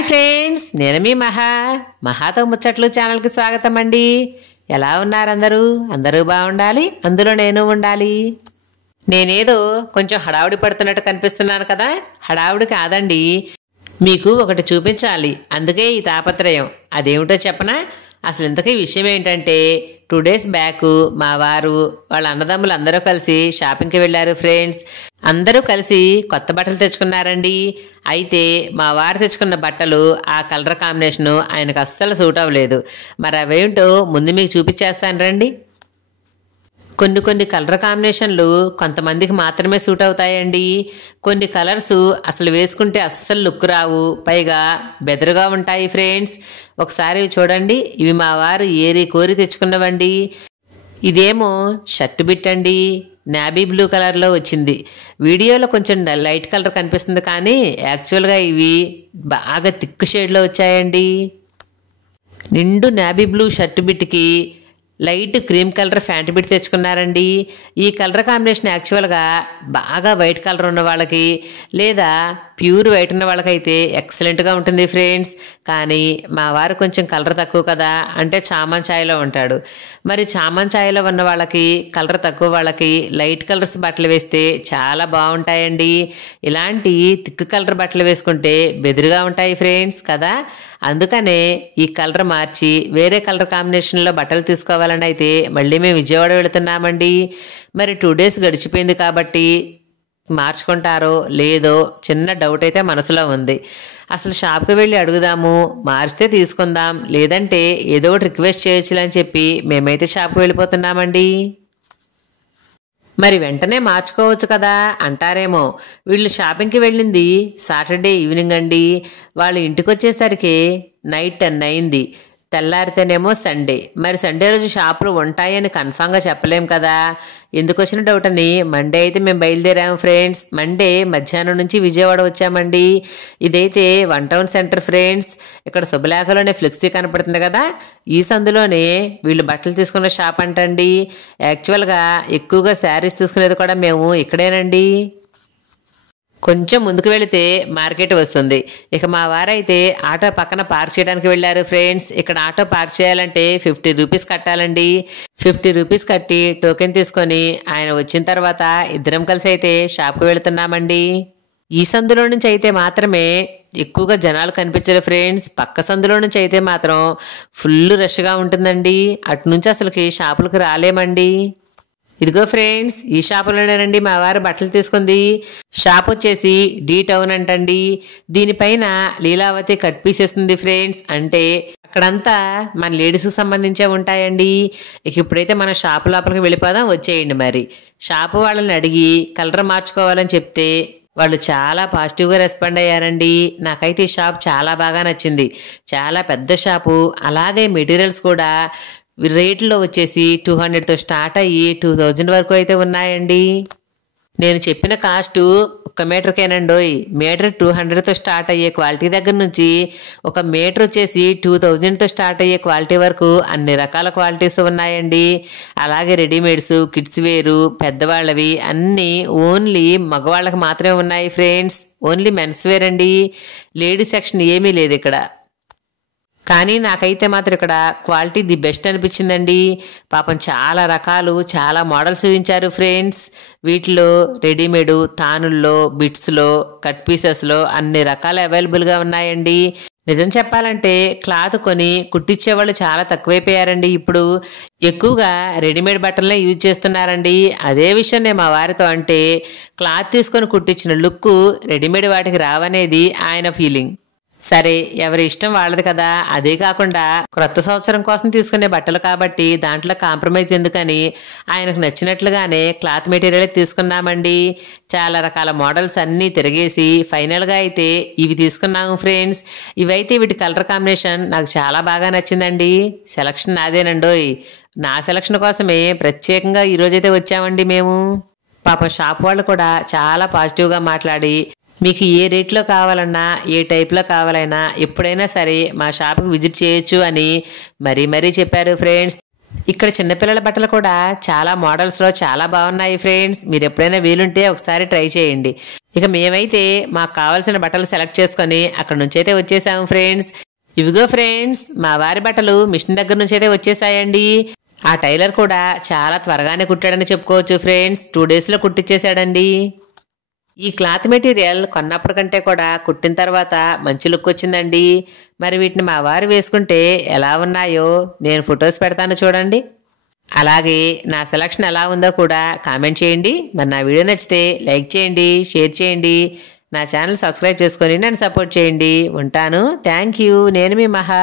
Hi friends, నేను మీ మహాతో ముచ్చట్లు ఛానల్కి స్వాగతం అండి. ఎలా ఉన్నారు అందరూ బాగుండాలి, అందులో నేను ఉండాలి. నేనేదో కొంచెం హడావుడి పడుతున్నట్టు కనిపిస్తున్నాను కదా. హడావుడి కాదండి, మీకు ఒకటి చూపించాలి, అందుకే ఈ తాపత్రయం. అదేమిటో చెప్పనా? అసలు ఇంతకీ విషయం ఏంటంటే 2 days బ్యాక్ మా వారు వాళ్ళ అన్నదమ్ములు అందరూ కలిసి షాపింగ్కి వెళ్ళారు ఫ్రెండ్స్. అందరూ కలిసి కొత్త బట్టలు తెచ్చుకున్నారండి. అయితే మా వారు తెచ్చుకున్న బట్టలు ఆ కలర్ కాంబినేషను ఆయనకు అస్సలు సూట్ అవ్వలేదు. మరి అవేంటో ముందు మీకు చూపించేస్తాను రండి. కొన్ని కలర్ కాంబినేషన్లు కొంతమందికి మాత్రమే సూట్ అవుతాయండి. కొన్ని కలర్స్ అసలు వేసుకుంటే అస్సలు లుక్ రావు, పైగా బెదరుగా ఉంటాయి ఫ్రెండ్స్. ఒకసారి చూడండి, ఇవి మా వారు ఏరి కోరి తెచ్చుకున్నవండి. ఇదేమో షర్ట్ బిట్ అండి, నాబీ బ్లూ కలర్లో వచ్చింది. వీడియోలో కొంచెం లైట్ కలర్ కనిపిస్తుంది, కానీ యాక్చువల్గా ఇవి బాగా థిక్ షేడ్లో వచ్చాయండి. నిండు నాబీ బ్లూ షర్ట్ బిట్కి light cream colour pant bit తెచ్చుకున్నారండి. ఈ కలర్ కాంబినేషన్ యాక్చువల్గా బాగా వైట్ కలర్ ఉన్న వాళ్ళకి లేదా ప్యూర్ వైట్ ఉన్న వాళ్ళకైతే ఎక్సలెంట్గా ఉంటుంది ఫ్రెండ్స్. కానీ మా వారు కొంచెం కలర్ తక్కువ కదా, అంటే చామన్ ఛాయ్లో ఉంటాడు. మరి చామన్ ఛాయ్లో ఉన్న వాళ్ళకి, కలర్ తక్కువ వాళ్ళకి లైట్ కలర్స్ బట్టలు వేస్తే చాలా బాగుంటాయండి. ఇలాంటి థిక్ కలర్ బట్టలు వేసుకుంటే బెదురుగా ఉంటాయి ఫ్రెండ్స్ కదా. అందుకనే ఈ కలర్ మార్చి వేరే కలర్ కాంబినేషన్లో బట్టలు తీసుకోవాలని అయితే మళ్ళీ మేము విజయవాడ వెళుతున్నామండి. మరి 2 days గడిచిపోయింది కాబట్టి మార్చుకుంటారో లేదో చిన్న డౌట్ అయితే మనసులో ఉంది. అసలు షాప్కి వెళ్ళి అడుగుదాము, మార్చితే తీసుకుందాం, లేదంటే ఏదో ఒకటి రిక్వెస్ట్ చేయొచ్చులని చెప్పి మేమైతే షాప్కి వెళ్ళిపోతున్నామండి. మరి వెంటనే మార్చుకోవచ్చు కదా అంటారేమో. వీళ్ళు షాపింగ్కి వెళ్ళింది సాటర్డే ఈవినింగ్ అండి. వాళ్ళు ఇంటికి వచ్చేసరికి నైట్ 10 అయింది. తెల్లారితేనేమో సండే. మరి సండే రోజు షాపులు ఉంటాయని కన్ఫామ్గా చెప్పలేం కదా. ఎందుకు వచ్చిన డౌట్ అని మండే అయితే మేము బయలుదేరాము ఫ్రెండ్స్. మండే మధ్యాహ్నం నుంచి విజయవాడ వచ్చామండి. ఇదైతే 1 town సెంటర్ ఫ్రెండ్స్. ఇక్కడ శుభలేఖలోనే ఫ్లెక్సీ కనపడుతుంది కదా, ఈ సందులోనే వీళ్ళు బట్టలు తీసుకున్న షాప్ అంటండి. యాక్చువల్గా ఎక్కువగా శారీస్ తీసుకునేది కూడా మేము ఇక్కడేనండి. కొంచెం ముందుకు వెళితే మార్కెట్ వస్తుంది. ఇక మా వారైతే ఆటో పక్కన పార్క్ చేయడానికి వెళ్ళారు ఫ్రెండ్స్. ఇక్కడ ఆటో పార్క్ చేయాలంటే 50 rupees కట్టాలండి. 50 rupees కట్టి టోకెన్ తీసుకొని ఆయన వచ్చిన తర్వాత ఇద్దరం కలిసి అయితే షాప్కి వెళుతున్నామండి. ఈ సందులో నుంచి అయితే మాత్రమే ఎక్కువగా జనాలు కనిపించరు ఫ్రెండ్స్. పక్క సందులో నుంచి అయితే మాత్రం ఫుల్ రష్గా ఉంటుందండి. అటు నుంచి అసలుకి షాపులకు రాలేమండి. ఇదిగో ఫ్రెండ్స్, ఈ షాపులోనేనండి మా వారు బట్టలు తీసుకుంది. షాప్ వచ్చేసి D Town అంటండి. దీనిపైన లీలావతి కట్ పీసెస్ ఉంది ఫ్రెండ్స్. అంటే అక్కడంతా మన లేడీస్కి సంబంధించే ఉంటాయండి. ఇక ఇప్పుడైతే మనం షాపు లోపలికి వెళ్ళిపోదాం, వచ్చేయండి. మరి షాపు వాళ్ళని అడిగి కలర్ మార్చుకోవాలని చెప్తే వాళ్ళు చాలా పాజిటివ్గా రెస్పాండ్ అయ్యారండి. నాకైతే ఈ షాప్ చాలా బాగా నచ్చింది. చాలా పెద్ద షాపు, అలాగే మెటీరియల్స్ కూడా రేట్లో వచ్చేసి 200తో స్టార్ట్ అయ్యి 2000 వరకు అయితే ఉన్నాయండి. నేను చెప్పిన కాస్ట్ 1 మీటర్కేనండోయ్. మీటర్ 200తో స్టార్ట్ అయ్యే క్వాలిటీ దగ్గర నుంచి 1 మీటర్ వచ్చేసి 2000తో స్టార్ట్ అయ్యే క్వాలిటీ వరకు అన్ని రకాల క్వాలిటీస్ ఉన్నాయండి. అలాగే రెడీమేడ్స్, కిడ్స్ వేరు, పెద్దవాళ్ళవి అన్నీ ఓన్లీ మగవాళ్ళకి మాత్రమే ఉన్నాయి ఫ్రెండ్స్. ఓన్లీ మెన్స్ వేర్ అండి, లేడీస్ సెక్షన్ ఏమీ లేదు ఇక్కడ. కానీ నాకైతే మాత్రం ఇక్కడ క్వాలిటీ ది బెస్ట్ అనిపించిందండి. పాపం చాలా రకాలు, చాలా మోడల్స్ చూపించారు ఫ్రెండ్స్. వీటిలో రెడీమేడు, తానుల్లో, బిట్స్లో, కట్ పీసెస్లో అన్ని రకాలు అవైలబుల్గా ఉన్నాయండి. నిజం చెప్పాలంటే క్లాత్ కొని కుట్టించే వాళ్ళు చాలా తక్కువైపోయారండి. ఇప్పుడు ఎక్కువగా రెడీమేడ్ బట్టలనే యూజ్ చేస్తున్నారండి. అదే విషయం నేను మా వారితో అంటే, క్లాత్ తీసుకొని కుట్టించిన లుక్ రెడీమేడ్ వాటికి రావనేది ఆయన ఫీలింగ్. సరే, ఎవరి ఇష్టం వాళ్ళది కదా. అదే కాకుండా క్రొత్త సంవత్సరం కోసం తీసుకునే బట్టలు కాబట్టి దాంట్లో కాంప్రమైజ్ ఎందుకని ఆయనకు నచ్చినట్లుగానే క్లాత్ మెటీరియల్ తీసుకున్నామండి. చాలా రకాల మోడల్స్ అన్నీ తిరిగేసి ఫైనల్గా అయితే ఇవి తీసుకున్నాము ఫ్రెండ్స్. ఇవైతే వీటి కలర్ కాంబినేషన్ నాకు చాలా బాగా నచ్చిందండి. సెలక్షన్ నాదేనండోయ్. నా సెలక్షన్ కోసమే ప్రత్యేకంగా ఈరోజైతే వచ్చామండి మేము. పాపం షాప్ వాళ్ళు కూడా చాలా పాజిటివ్గా మాట్లాడి మీకు ఏ రేట్లో కావాలన్నా, ఏ టైప్లో కావాలన్నా ఎప్పుడైనా సరే మా షాప్కి విజిట్ చేయొచ్చు అని మరీ చెప్పారు ఫ్రెండ్స్. ఇక్కడ చిన్నపిల్లల బట్టలు కూడా చాలా మోడల్స్లో చాలా బాగున్నాయి ఫ్రెండ్స్. మీరు ఎప్పుడైనా వీలుంటే ఒకసారి ట్రై చేయండి. ఇక మేమైతే మాకు కావాల్సిన బట్టలు సెలెక్ట్ చేసుకొని అక్కడ నుంచి అయితే వచ్చేసాము ఫ్రెండ్స్. ఇవిగో ఫ్రెండ్స్, మా వారి బట్టలు మిషన్ దగ్గర నుంచి అయితే వచ్చేసాయండి. ఆ టైలర్ కూడా చాలా త్వరగానే కుట్టాడని చెప్పుకోవచ్చు ఫ్రెండ్స్. 2 డేస్లో కుట్టించేశాడండి. ఈ క్లాత్ మెటీరియల్ కొన్నప్పటికంటే కూడా కుట్టిన తర్వాత మంచి లుక్ వచ్చిందండి. మరి వీటిని మా వారు వేసుకుంటే ఎలా ఉన్నాయో నేను ఫొటోస్ పెడతాను చూడండి. అలాగే నా సెలక్షన్ ఎలా ఉందో కూడా కామెంట్ చేయండి. మరి నా వీడియో నచ్చితే లైక్ చేయండి, షేర్ చేయండి, నా ఛానల్ సబ్స్క్రైబ్ చేసుకొని నన్ను సపోర్ట్ చేయండి. ఉంటాను. Thank you. నేను మీ మహా.